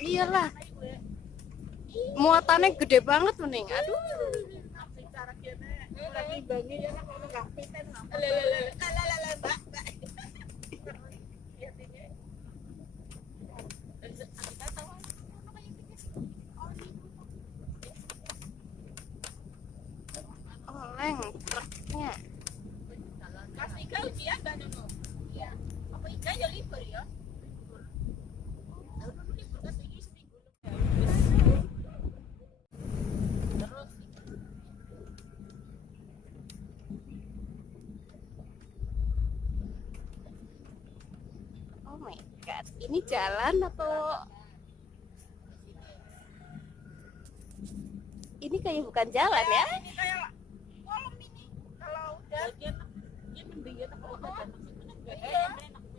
Iyalah, muatannya gede banget nih. Aduh. Oleng truknya. Mas Ika ujian gak Nono? Iya. Apa Ika ya libur ya? Nono libur kan seminggu. Terus Oh my god, ini jalan atau ini kayak bukan jalan ya? ini kayak kolam ini. Kalau udah dia mendingin kalau udah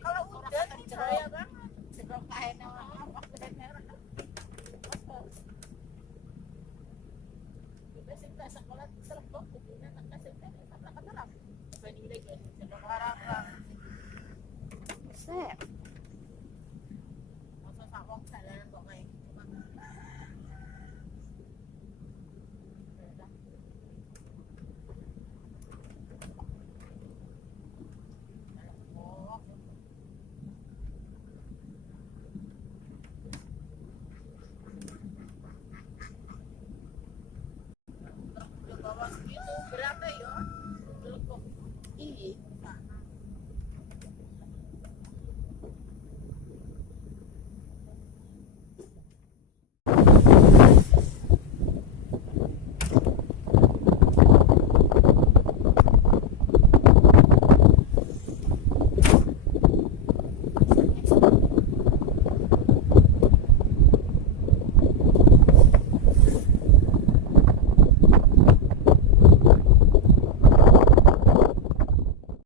kalau udah ini bahaya banget. Sebelum kain apa benar. Kita sih tak sekolah selebok begini nak kasih tak terap. Banding lagi sebelum orang. Set.